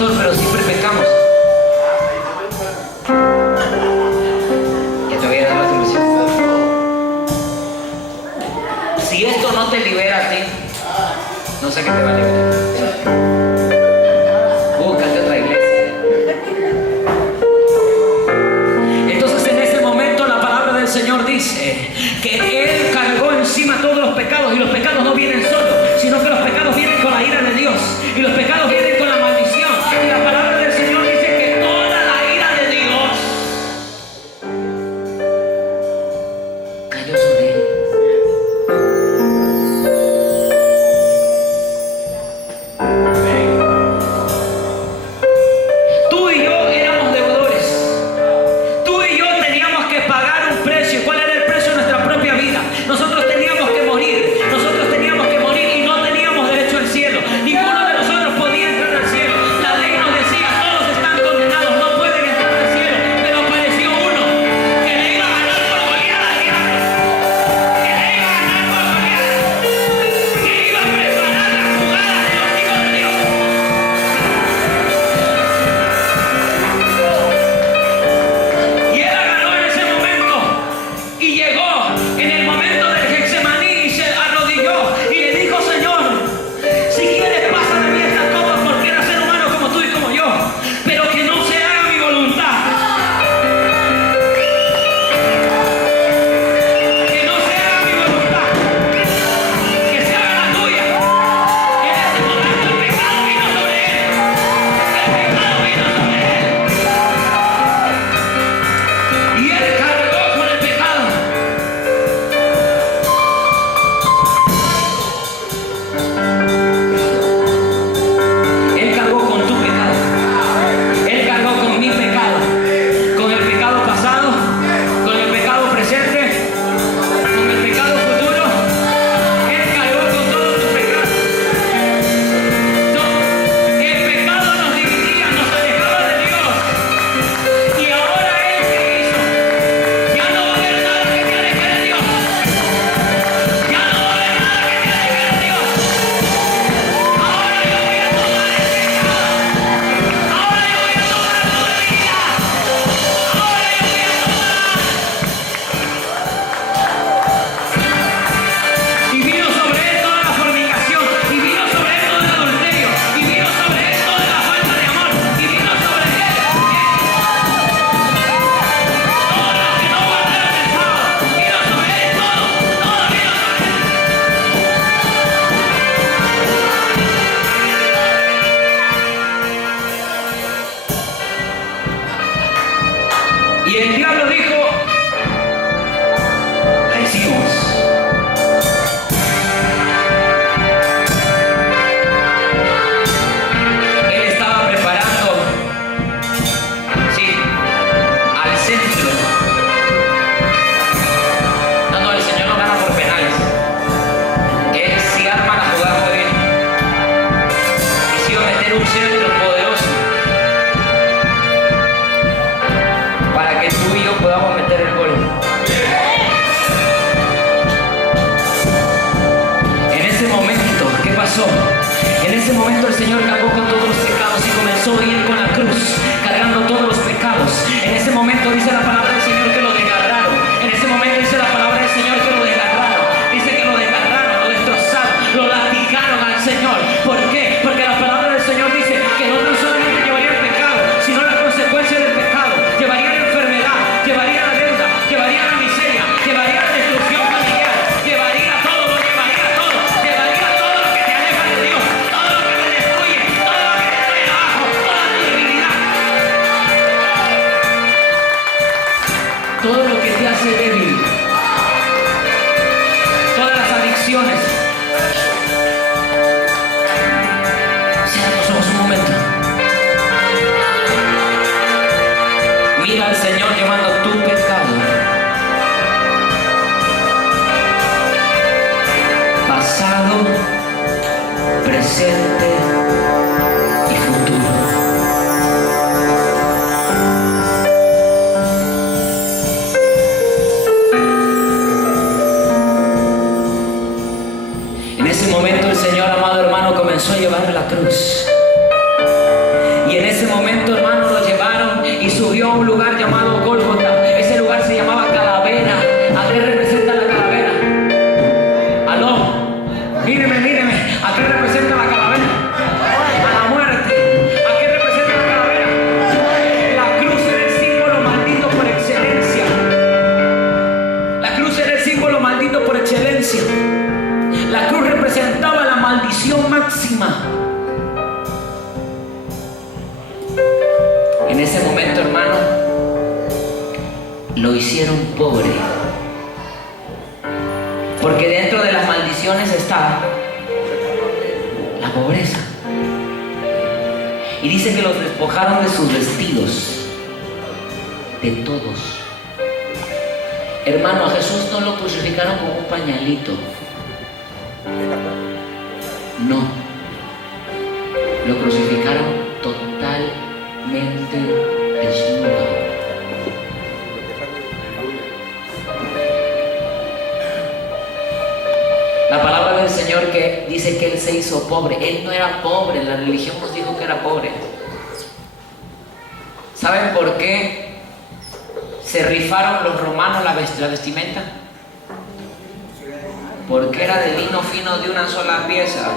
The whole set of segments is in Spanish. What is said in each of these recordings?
pastor, pero siempre pecamos. Ya te voy a dar la solución. Si esto no te libera a ti, no sé qué te va a liberar. Búscate otra iglesia. Entonces en ese momento la palabra del Señor dice que Él cargó encima todos los pecados, y los pecados no vienen solos, sino que los pecados vienen con la ira de Dios, y los pecados vienen con la maldición. Y la palabra del Señor dice que toda la ira de Dios cayó sobre Él. Tú y yo éramos deudores. Tú y yo teníamos que pagar un precio. ¿Cuál era el precio de nuestra propia vida? Nosotros teníamos que morir. Nosotros teníamos que morir y no teníamos derecho al cielo. Ninguno de nosotros podía entrar al cielo. La ley nos decía, todos están condenados, no pueden entrar al cielo. Pero apareció uno que le iba a ganar por goleada al diablo. Que le iba a ganar por goleada. Que iba a preparar la jugada de los hijos de Dios. Y él ganó en ese momento. Y llegó en el momento del Getsemaní y se arrodilló y le dijo: Señor, si quieres pasa de mí estas copas, porque era ser humano como tú y como yo, pero que no se haga mi voluntad. Que no se haga mi voluntad, que se haga la tuya. Y en ese momento el pecado vino sobre él. El pecado vino sobre él. Y él cargó con el pecado. Él cargó con tu pecado. Él cargó con mi pecado. Con el pecado pasado, con el pecado presente, con el pecado futuro. Él cargó con todos tus pecados. No, el pecado nos dividía, nos alejaba de Dios. Y ahora Él, ¿qué hizo? Ya no va a haber nada que te aleje de Dios. Ya no va a haber nada que te aleje de Dios. Ahora yo voy a tomar el pecado. Ahora yo voy a tomar tu debilidad. Ahora yo voy a tomar. Y vino sobre él toda la fornicación. Y vino sobre él todo el adulterio. Y vino sobre él toda la falta de amor. Y vino sobre él todos los que no guardaron el sábado. Vino sobre él todo. Todo vino sobre él. Y el diablo dijo: Jesús. Él estaba preparando, sí, al centro. No, el Señor no gana por penales. Él sí arma la jugada muy bien. Y sí va a meter un centro poderoso para que tú y yo podamos meter el gol. En ese momento, ¿qué pasó? En ese momento el Señor cargó con todos los pecados y comenzó a ir con la cruz, cargando todos los pecados. En ese momento dice la palabra del Señor que lo desgarraron. En ese momento dice la palabra del Señor que lo desgarraron. Dice que lo desgarraron, lo destrozaron, lo latigaron al Señor. ¿Por qué? Porque la palabra del Señor dice que no tan solamente llevaría el pecado, sino las consecuencias del pecado. Llevaría la enfermedad, llevaría la deuda, llevaría la miseria, llevaría la destrucción familiar, llevaría todo lo que te aleja de Dios, todo lo que te destruye, todo lo que te trae abajo, toda tu debilidad, todo lo que te hace débil, todas las adicciones. Cierra tus ojos un momento. Mira al Señor llevando tu pecado, pasado, presente y futuro. En ese momento el Señor, amado hermano, comenzó a llevar la cruz. Y ese momento, hermano, lo llevaron y subió a un lugar llamado Gólgota. Ese lugar se llamaba Calavera. ¿A qué representa la calavera? Aló, míreme, míreme. ¿A qué representa la calavera? A la muerte. ¿A qué representa la calavera? La cruz era el símbolo maldito por excelencia. La cruz era el símbolo maldito por excelencia. La cruz representaba la maldición máxima. En ese momento, hermano, lo hicieron pobre. Porque dentro de las maldiciones está la pobreza. Y dice que los despojaron de sus vestidos, de todos. Hermano, a Jesús no lo crucificaron con un pañalito. No. Lo crucificaron totalmente desnudo. La palabra del Señor que dice que Él se hizo pobre. Él no era pobre, la religión nos dijo que era pobre. ¿Saben por qué se rifaron los romanos la vestimenta? Porque era de lino fino de una sola pieza.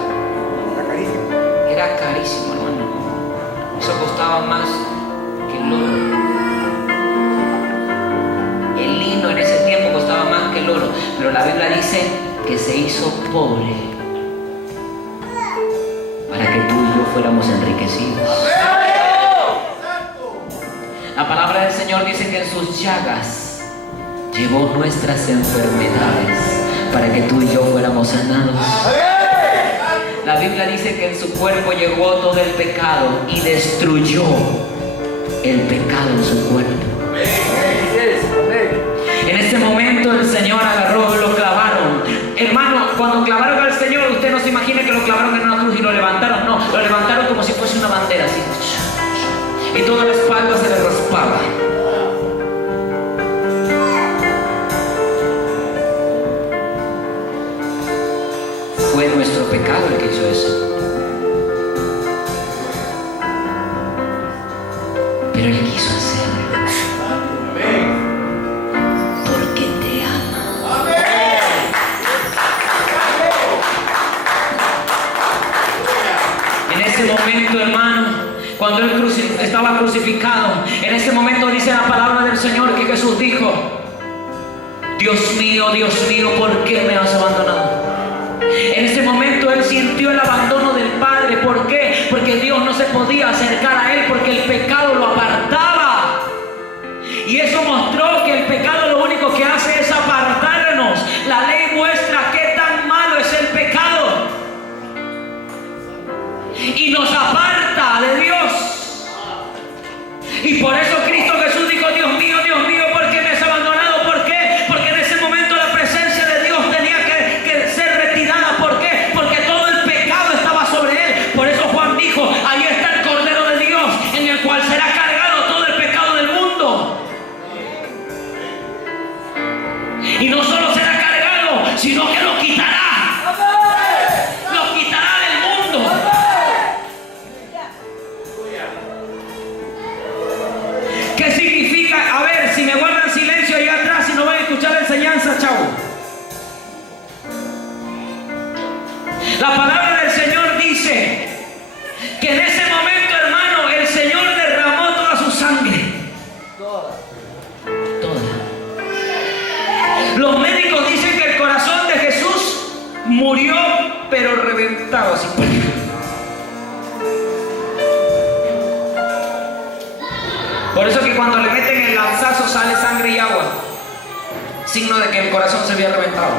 Era carísimo, hermano. Eso costaba más que el oro. El lino en ese tiempo costaba más que el oro. Pero la Biblia dice que se hizo pobre para que tú y yo fuéramos enriquecidos. La palabra del Señor dice que en sus llagas llevó nuestras enfermedades para que tú y yo fuéramos sanados. La Biblia dice que en su cuerpo llevó todo el pecado y destruyó el pecado en su cuerpo. En ese momento el Señor agarró y lo clavaron. Hermano, cuando clavaron al Señor, usted no se imagina que lo clavaron en una cruz y lo levantaron. No, lo levantaron como si fuese una bandera así. Y toda la espalda se le raspaba. Fue nuestro pecado el que hizo eso. Pero Él quiso hacerlo porque te ama. En ese momento, hermano, cuando Él estaba crucificado, en ese momento dice la palabra del Señor que Jesús dijo: Dios mío, ¿por qué me has abandonado? En ese momento Él sintió el abandono del Padre. ¿Por qué? Porque Dios no se podía acercar a Él porque el pecado lo apartaba. Y eso mostró que el pecado lo único que hace es apartarnos. La ley muestra qué tan malo es el pecado y nos aparta de Dios. Y por eso Cristo Jesús dijo: Dios mío, ¿por qué me has abandonado? ¿Por qué? Porque en ese momento la presencia de Dios tenía que ser retirada. ¿Por qué? Porque todo el pecado estaba sobre Él. Por eso Juan dijo: ahí está el Cordero de Dios, en el cual será cargado todo el pecado del mundo. Y no solo será cargado, sino que lo quitará. Lo quitará del mundo. ¿Qué significa? A ver, si me guardan silencio allá atrás y no van a escuchar la enseñanza, chavo. La palabra del Señor dice que en ese momento, hermano, el Señor derramó toda su sangre. Toda. Los médicos dicen que el corazón de Jesús murió, pero reventado así. Por eso que cuando le meten el lanzazo sale sangre y agua, signo de que el corazón se había reventado.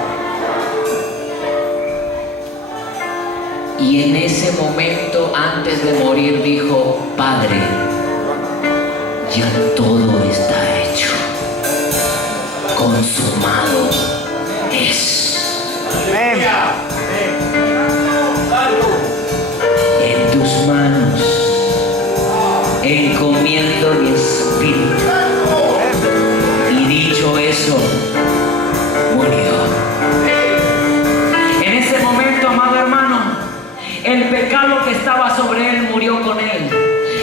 Y en ese momento, antes de morir, dijo: Padre, ya todo está hecho, consumado es. Amén. En tus manos encomiendo mi espíritu. Y dicho eso, murió. En ese momento, amado hermano, el pecado que estaba sobre Él murió con Él.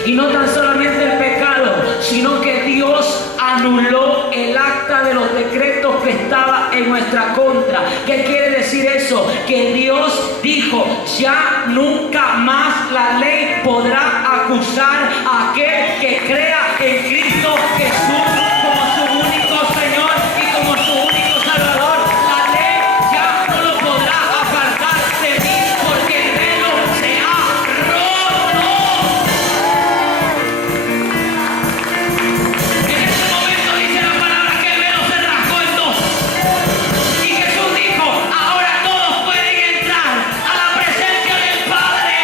Y no tan solamente el pecado, sino que Dios anuló el acta de los decretos que estaba en nuestra contra. ¿Qué quiere decir eso? Que Dios dijo, ya nunca más la ley podrá acusar a aquel que crea en Cristo Jesús como su único Señor y como su único Salvador. La ley ya no lo podrá apartar de mí, porque el velo se ha roto. En ese momento dice la palabra que el velo se rasgó en dos. Y Jesús dijo, ahora todos pueden entrar a la presencia del Padre.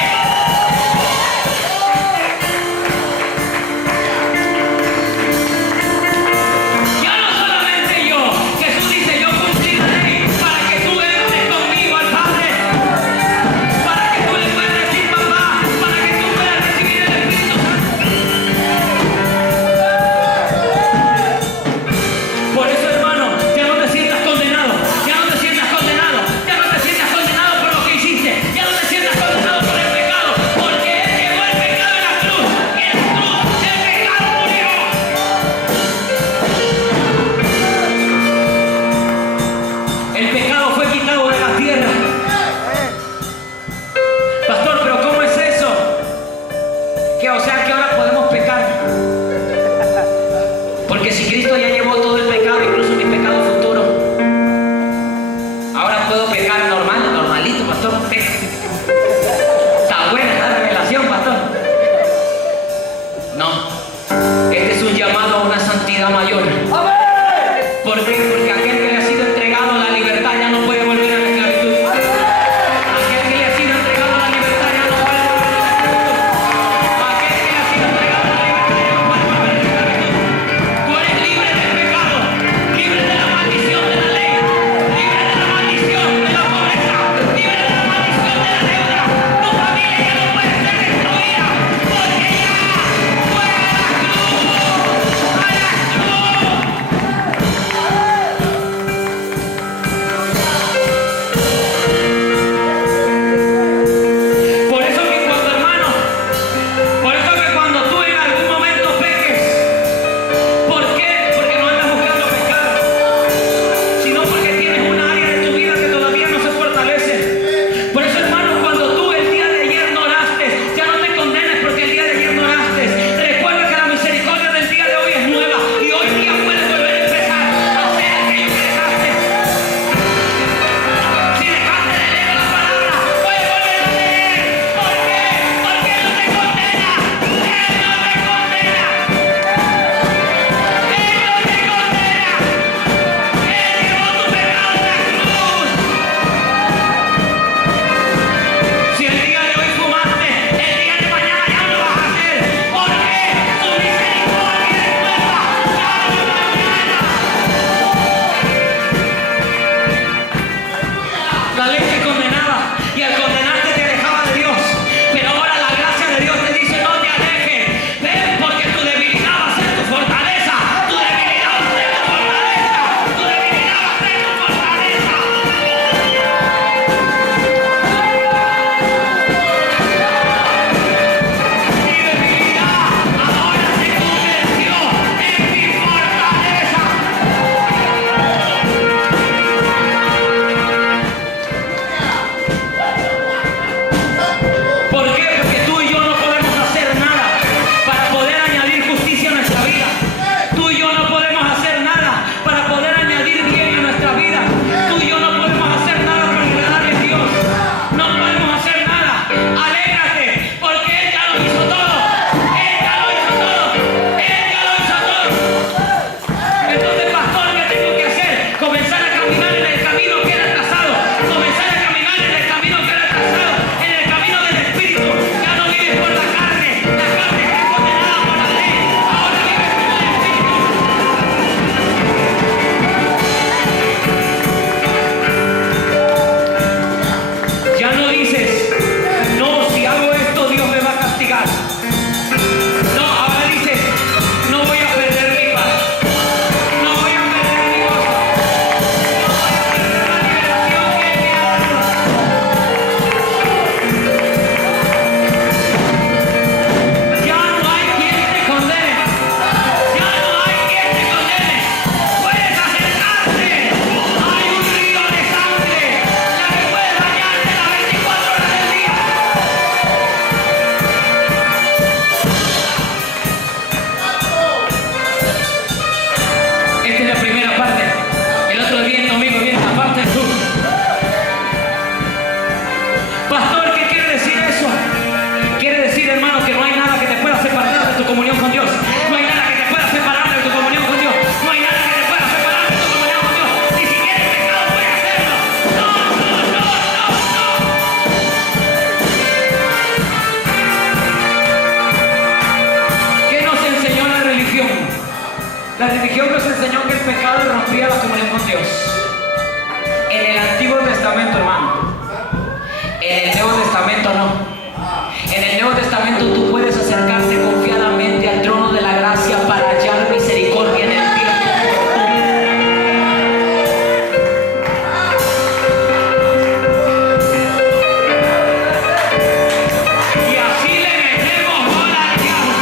Dios. En el Antiguo Testamento, hermano. En el Nuevo Testamento no. En el Nuevo Testamento tú puedes acercarte confiadamente al trono de la gracia para hallar misericordia en el tiempo oportuno. Y así le metemos bola al diablo.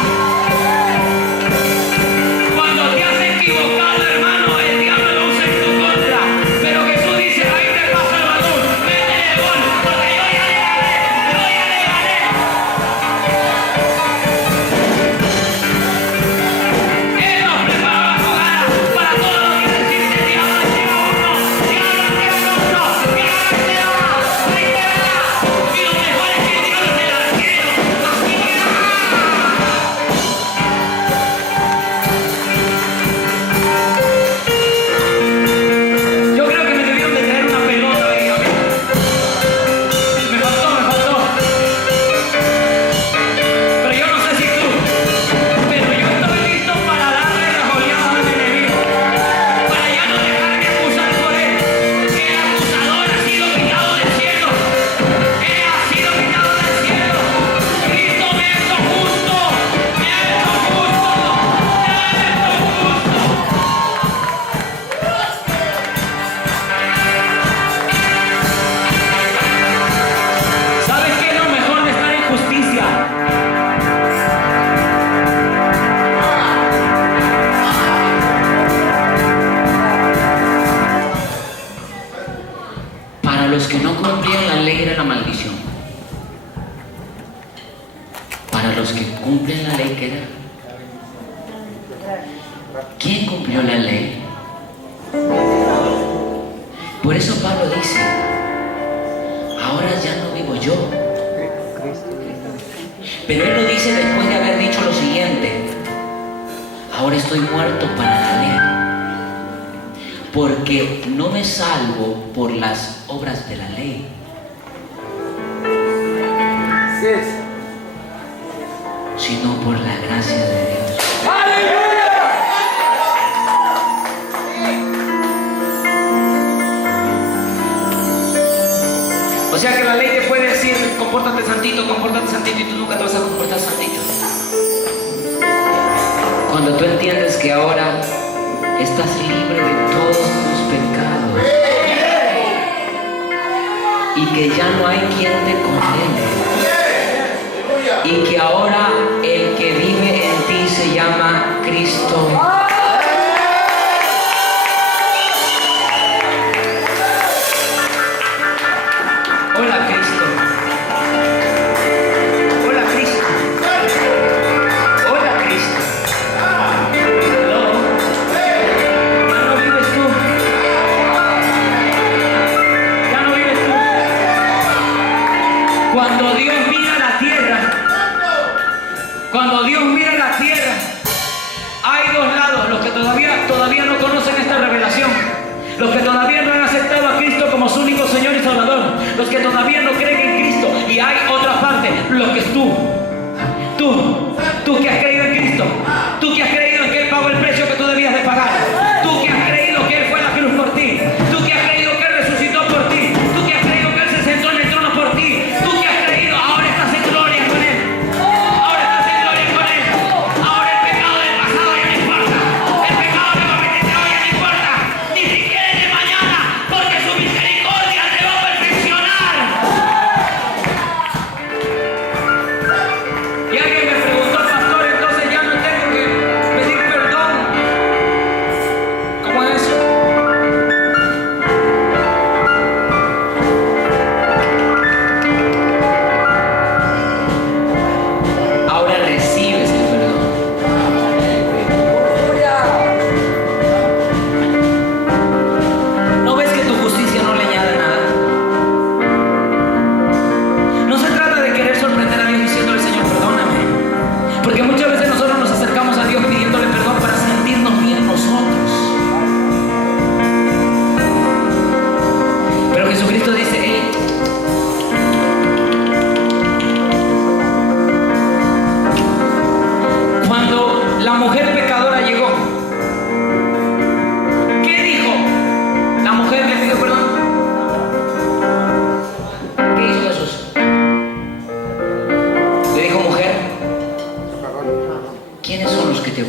Cuando te has equivocado, hermano, el diablo lo usa en tu contra. Pero Jesús dice, ahí te va Salvador, métele gol, porque yo ya le gané. Él nos preparó la jugada para todo lo que necesite. Diablo, llega uno, diablo, ahí te va. Y lo mejor es que el diablo es el arquero. Así que yo creo que me debieron de traer una pelota hoy día. Me faltó. Pero yo no sé si tú, pero yo estoy listo para darle las oleadas al enemigo, para ya no dejarme acusar por él. El acusador ha sido quitado del cielo. Él ha sido quitado del cielo. Cristo me ha hecho justo. Me ha hecho justo. ¿Sabes qué es lo mejor de estar en justicia? Para los que no cumplían la ley era la maldición. Para los que cumplen la ley, ¿qué era? ¿Quién cumplió la ley? Por eso Pablo dice, ahora ya no vivo yo. Pero él lo dice después de haber dicho lo siguiente, ahora estoy muerto para la ley, porque no me salvo por las obras de la ley, sino por la gracia de Dios. O sea que la ley te puede decir, compórtate santito, y tú nunca te vas a comportar santito. Cuando tú entiendes que ahora estás libre de todos tus pecados y que ya no hay quien te condene, y que ahora el que vive en ti se llama Cristo. Hola Cristo. Hola Cristo. Hola Cristo. Hello. Ya no vives tú. Ya no vives tú. Cuando Dios mira la tierra, hay dos lados: los que todavía no conocen esta revelación, los que todavía no han aceptado a Cristo como su único Señor y Salvador, los que todavía no creen en Cristo, y hay otra parte, los que tú que has creído en Cristo, tú que has creído en que Él pagó el precio que tú debías de pagar, tú que has creído que Él fue a la cruz por ti, tú que has creído que Él resucitó por ti, tú que has creído que Él se sentó en el trono por ti, tú que has creído, ahora estás en gloria con Él. Ahora estás en gloria con Él. Ahora el pecado del pasado ya no importa. El pecado que cometiste hoy ya no importa. Ni siquiera el de mañana.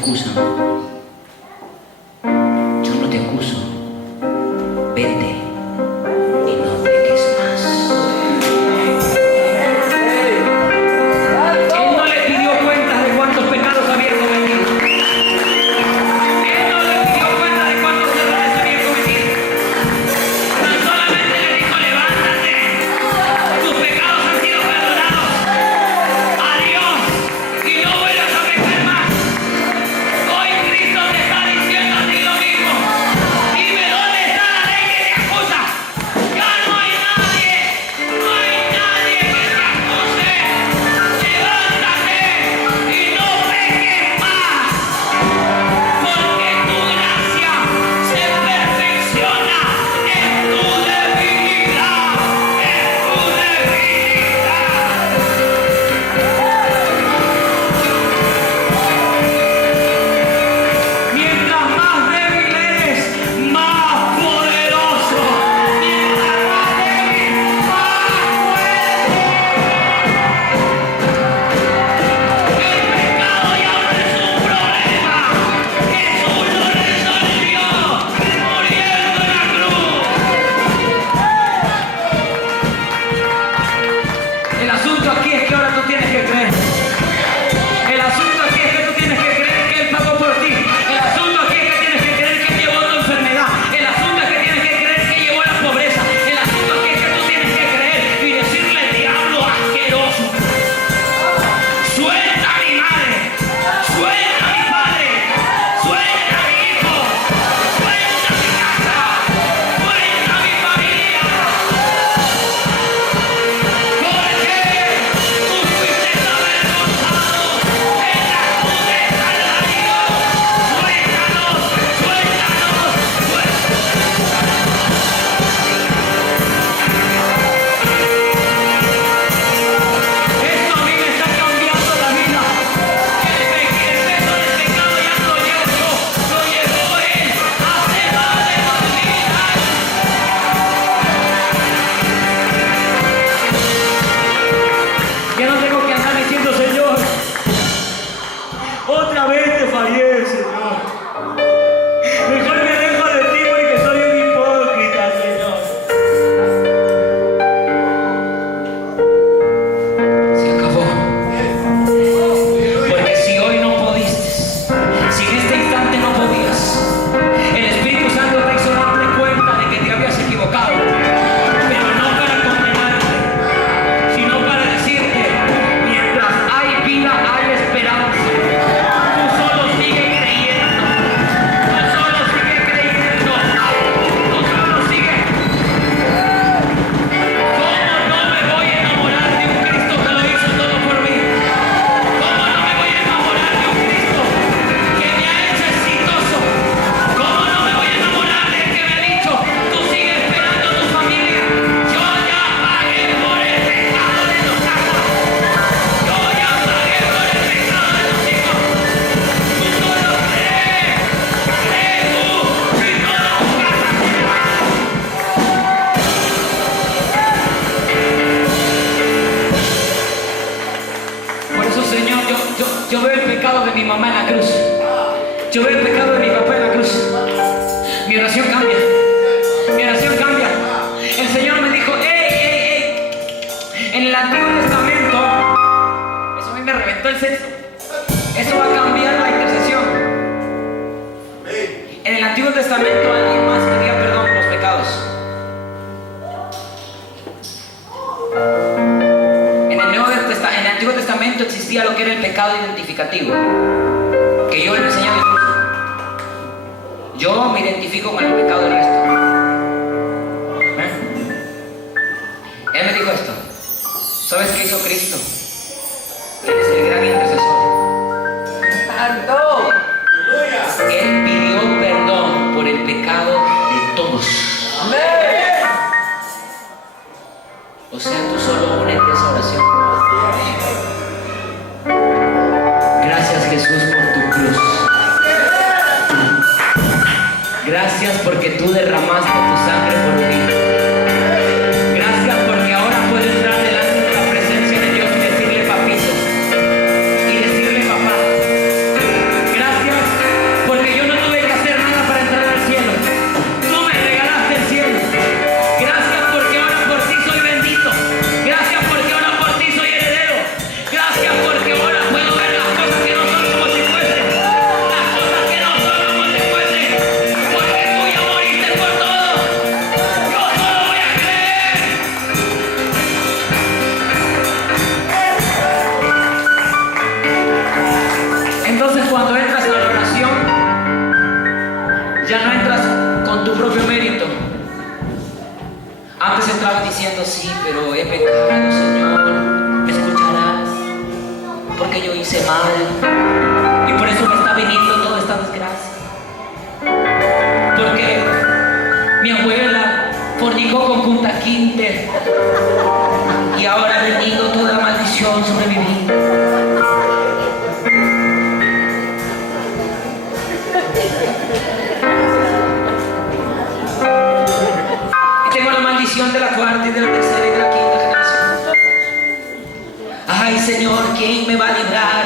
acusan. Yo no te acuso. Vete y no peques más. Él no le pidió cuentas de cuántos pecados había cometido. Él no le pidió cuentas de cuántos errores había cometido. Tan solamente le dijo: levántate, tus pecados han sido perdonados. Adiós, y no vuelvas a pecar más. Hoy Cristo te está diciendo a ti lo mismo. Dime, ¿dónde está la ley que te acusa? Ya no hay nadie que te acuse. Levántate y no peques más, porque tu gracia se perfecciona en tu debilidad, Mientras más débil eres, más poderoso. Mientras más débil, más fuerte. El pecado ya no es un problema. Jesús lo resolvió muriendo en la cruz. El asunto aquí es que ahora tú tienes que creer. El asunto aquí es que tú tienes que creer que Él pagó por ti. El asunto aquí es que tienes que creer que Él llevó tu enfermedad. El asunto es que tienes que creer que llevó la pobreza. El asunto aquí es que tú tienes que creer y decirle: diablo asqueroso, suelta a mi madre, suelta a mi padre, suelta a mi hijo, suelta a mi casa, suelta a mi familia. Porque tú fuiste avergonzado en la cruz del Calvario. Suéltanos, suéltanos, Esto a mí me está cambiando la vida. El peso del pecado ya no lo llevo yo, lo llevó Él hace más de 2000 años. Ya no tengo que andar diciendo: Señor, otra vez te fallé, Señor. Mejor me alejo de ti porque soy un hipócrita, Señor. Se acabó. Porque si hoy no pudiste, si en este instante no podías, el Espíritu Santo te hizo darle cuenta de que te habías equivocado. Pero no para condenarte, sino para decirte: mientras hay vida, hay esperanza. Tú solo sigue creyendo. Tú solo sigue creyendo. Tú solo sigue. ¿Cómo no me voy a enamorar de un Cristo que lo hizo todo por mí? ¿Cómo no me voy a enamorar de un Cristo que me ha hecho exitoso? ¿Cómo no me voy a enamorar del que me ha dicho: tú sigue esperando a tu familia? Yo ya pagué por el pecado de tu casa. Yo ya pagué por el pecado de tus hijos. Tú solo cree tú y toda tu casa será. Por eso, Señor, yo veo el pecado de mi mamá en la cruz. Yo veo el pecado de mi papá en la cruz. Mi oración cambia. Mi oración cambia. El Señor me dijo: ¡ey! En el Antiguo Testamento, eso a mí me reventó el sexo. Eso va a cambiar la intercesión. En el Antiguo Testamento alguien más pedía perdón por los pecados. En el Antiguo Testamento existía lo que era el pecado identificativo, que yo le enseñé a mi esposo. Yo me identifico con el pecado del resto. Él me dijo esto: ¿sabes qué hizo Cristo? Él es el gran intercesor. Él pidió perdón por el pecado de todos. O sea, tú solo únete a esa oración. Gracias, Jesús, por tu cruz. Gracias porque tú derramaste tu sangre por mí. Gracias porque ahora puedo entrar delante de la presencia de Dios y decirle: papito, y decirle: papá. Gracias sí, pero he pecado, Señor. ¿Me escucharás? Porque yo hice mal. Y por eso me está viniendo toda esta desgracia. Porque mi abuela fornicó con Punta Quinte. Y ahora ha venido toda la maldición sobre mi vida. De la cuarta y de la tercera y de la quinta generación. Ay, Señor, ¿quién me va a librar?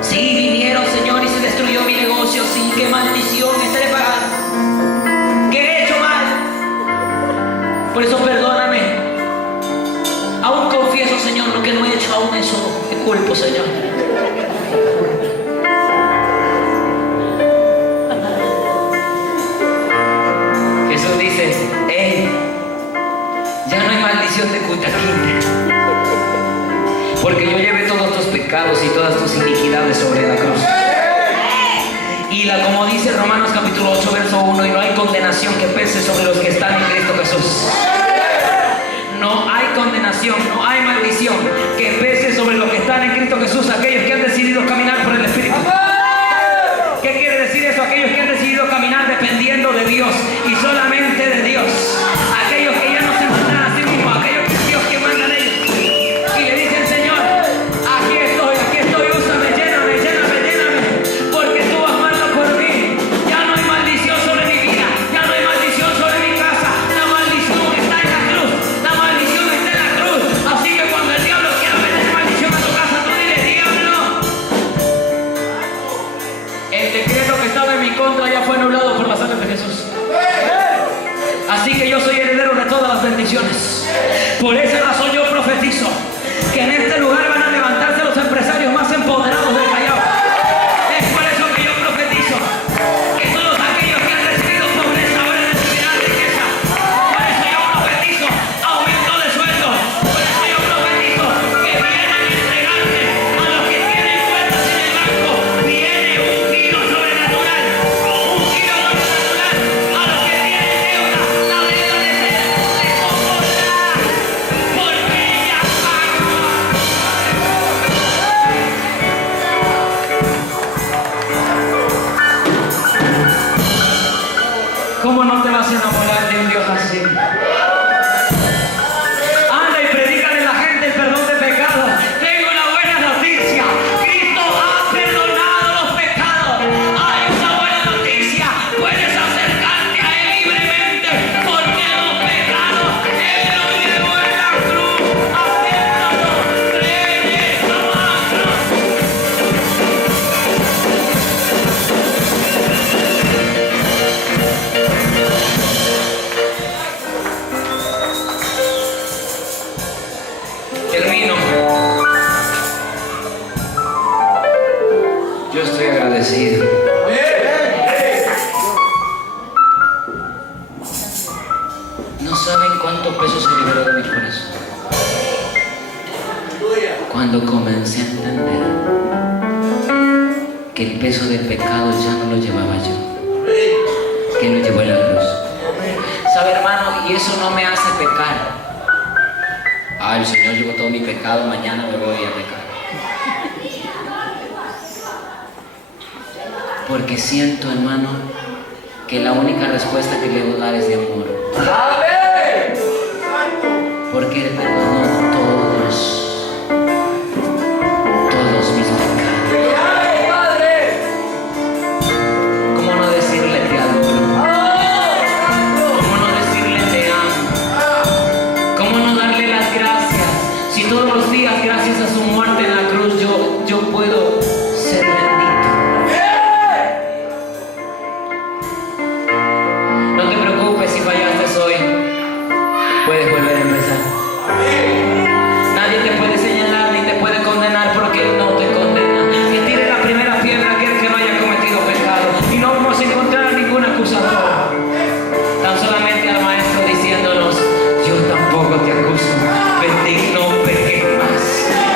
Si vinieron, Señor, y se destruyó mi negocio, sí, qué maldición estaré pagando. ¿Qué he hecho mal? Por eso perdóname. Aún confieso, Señor, lo que no he hecho, aún eso te culpo, Señor. Ya no hay maldición de Punta Quinte, porque yo llevé todos tus pecados y todas tus iniquidades sobre la cruz. Y como dice Romanos capítulo 8 verso 1, y no hay condenación que pese sobre los que están en Cristo Jesús. No hay condenación, no hay maldición que pese sobre los que están en Cristo Jesús, aquellos que han decidido caminar por el Espíritu. ¿Qué quiere decir eso? Aquellos que han decidido caminar dependiendo de Dios y solamente de Dios. Aquellos que ya no se mandan a sí mismos, aquellos que Dios que mandan ellos. Y le dicen, Señor, aquí estoy, úsame, lléname, porque tú has muerto por mí. Ya no hay maldición sobre mi vida, ya no hay maldición sobre mi casa. La maldición está en la cruz, la maldición está en la cruz. Así que cuando el diablo quiera meter maldición a tu casa, tú dile, diablo. El decreto que estaba en mi contra ya fue anulado por la sangre de Jesús. Así que yo soy heredero de todas las bendiciones. Por esa razón yo profetizo que en este lugar van a levantarse los empresarios más empoderados del Callao. Es por eso que yo profetizo que todos aquellos que han recibido pobreza ahora recibirán riqueza. Por eso yo profetizo aumento de sueldo. Por eso yo profetizo que vienen a entregarse a los que tienen cuentas en el banco. Viene un giro sobrenatural. Un giro sobrenatural a los que tienen deuda. La deuda de se compondrá porque ella pagó. ¿Cómo no te vas a enamorar de un Dios así? Anda y predícale a la gente el perdón de pecados. Tengo una buena noticia. Cristo ha perdonado los pecados. Hay una buena noticia. Puedes acercarte a Él libremente porque los pecados Él los llevó en la cruz. Acéptalo. Cree en esa palabra. Termino. Yo estoy agradecido. No saben cuánto peso se liberó de mi corazón cuando comencé a entender que el peso del pecado ya no lo llevaba yo, que lo llevó en la cruz. ¿Sabe, hermano? Y eso no me hace pecar. El Señor llevó todo mi pecado, mañana me voy a pecar. Porque siento, hermano, que la única respuesta que le debo dar es de amor. Porque Él perdonó todos mis pecados. ¿Cómo no decirle te adoro? ¿Cómo no decirle te amo? ¿Cómo no darle las gracias? Si todos los días, gracias a su muerte en la cruz, yo puedo ser bendito. No te preocupes si fallaste hoy. Puedes volver a empezar. Nadie te puede señalar ni te puede condenar porque Él no te condena. Que tire la primera piedra aquel que no haya cometido pecado. Y no vamos a encontrar ningún acusador. Tan solamente al Maestro diciéndonos: yo tampoco te acuso. Vete y no peques más.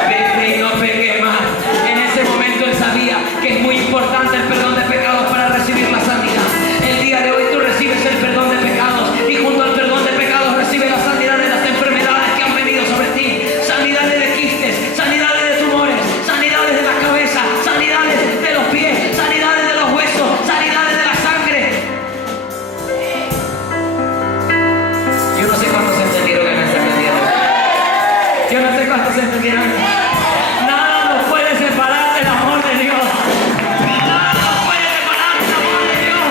Vete y no peques más. En ese momento Él sabía que es muy importante el perdón de pecados para recibir la santidad. El día de hoy tú recibes el perdón de pecados y junto al perdón de se entendieran. Nada nos puede separar del amor de Dios. Nada nos puede separar del amor de Dios.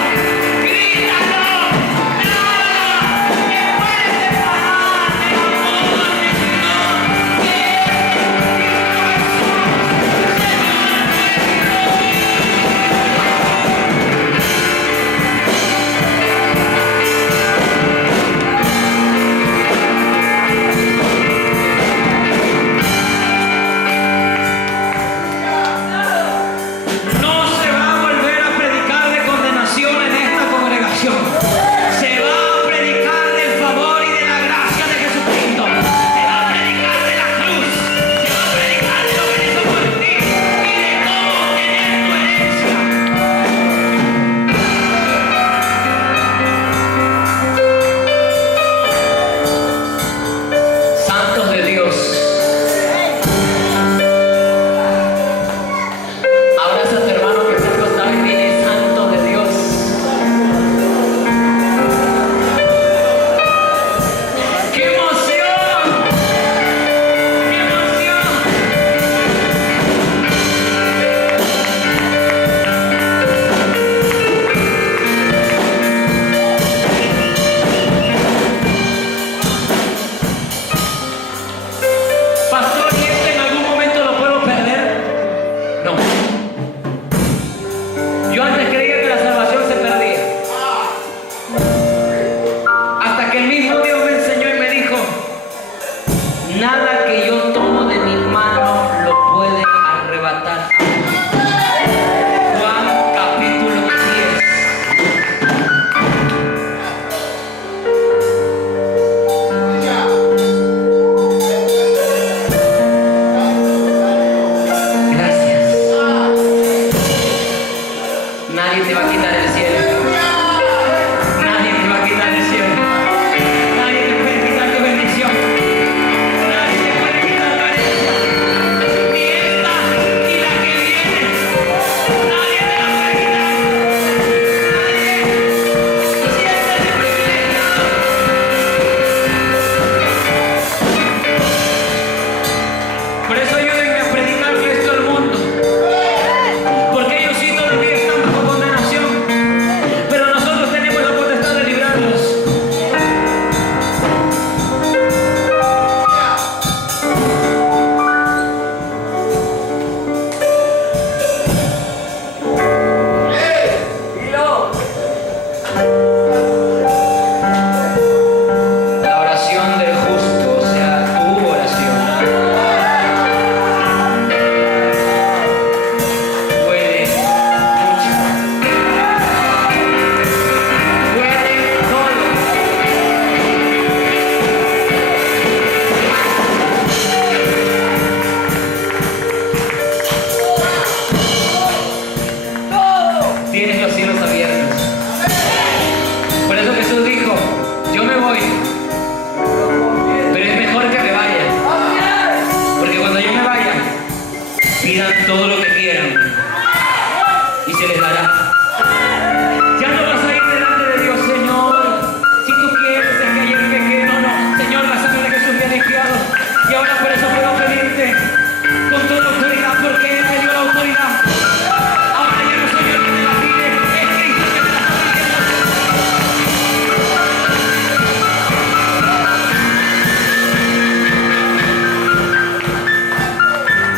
Grítalo. Nada me puede separar del amor de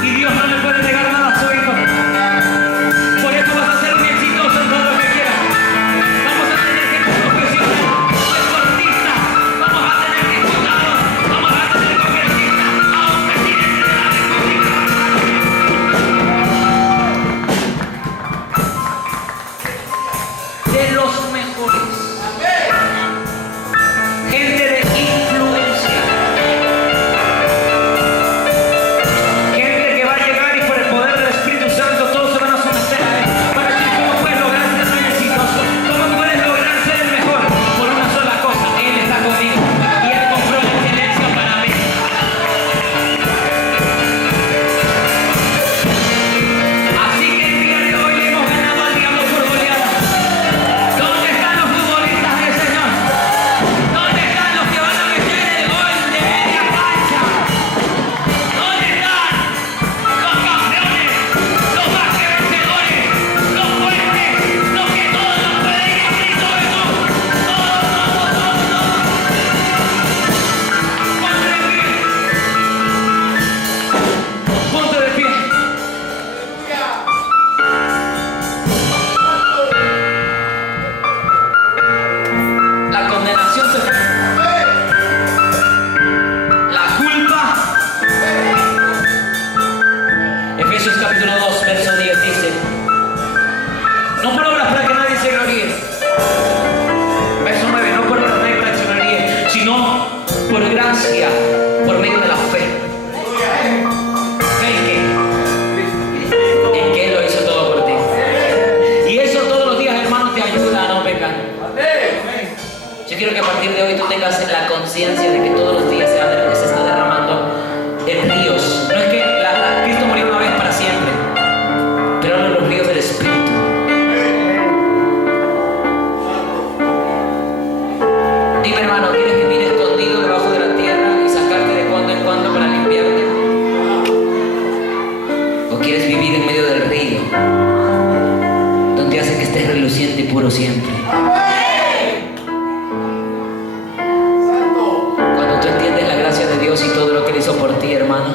Y Dios no le puede negar nada a su hijo. iglesia por medio de la fe. ¿Fe en qué? En que Él lo hizo todo por ti. Y eso todos los días, hermano, te ayuda a no pecar. Yo quiero que a partir de hoy tú tengas la conciencia de que todos los días se está derramando en ríos. No es que Cristo murió una vez para siempre, pero hablo de los ríos del Espíritu. Dime, hermano, ¿quieres vivir escondido debajo de la tierra y sacarte de cuando en cuando para limpiarte? ¿O quieres vivir en medio del río, donde hace que estés reluciente y puro siempre? Cuando tú entiendes la gracia de Dios y todo lo que Él hizo por ti, hermano,